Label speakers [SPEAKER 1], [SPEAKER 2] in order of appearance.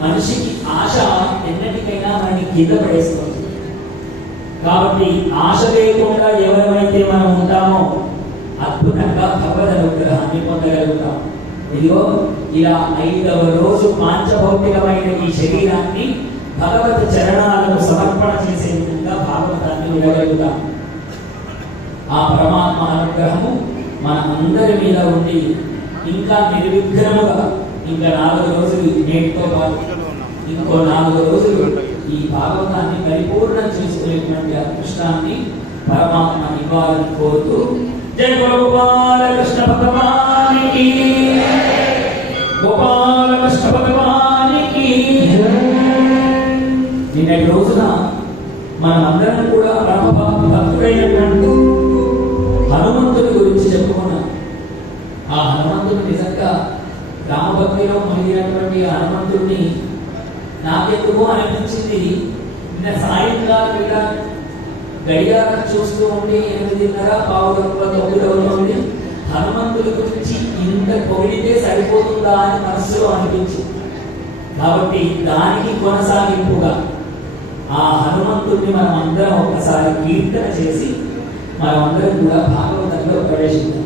[SPEAKER 1] మనిషికి ఆశ ఎన్నటికైనా మనకి కింద పడేస్తుంది. కాబట్టి ఆశ లేకుండా ఎవరైతే మనం ఉంటామో అద్భుతంగా భగవద్ అనుగ్రహాన్ని పొందగలుగుతాం. ఇదిగో ఇలా ఐదవ రోజు పాంచభౌతికమైన ఈ శరీరాన్ని భగవత్ చరణాలను సమర్పణ చేసే విధంగా భాగవతాన్ని వినగలుగుతాం. ఆ పరమాత్మ అనుగ్రహము మన అందరి మీద ఉండి ఇంకా నిర్విఘ్నముగా ఇంకా నాలుగు రోజులు నేటితో పాటు ఇంకో నాలుగు రోజులు ఈ భాగవతాన్ని పరిపూర్ణం చేసుకునేటువంటి అదృష్టాన్ని పరమాత్మ ఇవ్వాలని కోరుతూ జయ గోపాల కృష్ణ భగవానికి. గోపాల కృష్ణ భగవానికి. నిన్నటి రోజున మనమందరం కూడా పరమ భక్తుడైనటువంటి హనుమంతుడి గురించి చెప్పుకున్నాం. ఆ హనుమంతుడు నిజంగా రామభక్తిలో మునిగినటువంటి హనుమంతుడిని నాకెందుకో అనిపించింది. నిన్న సాయంకాలం ఇలా గడియారం చూస్తూ ఉండి ఎనిమిదిన్నర పావు తొమ్మిది అవుతుంది హనుమంతుడి గురించి ఇంత పొగిడితే సరిపోతుందా అని మనసులో అనిపించింది. కాబట్టి దానికి కొనసాగింపుగా ఆ హనుమంతుడిని మనం అందరం ఒక్కసారి కీర్తన చేసి మనమందరం కూడా భాగవతంలో ప్రవేశిద్దాం.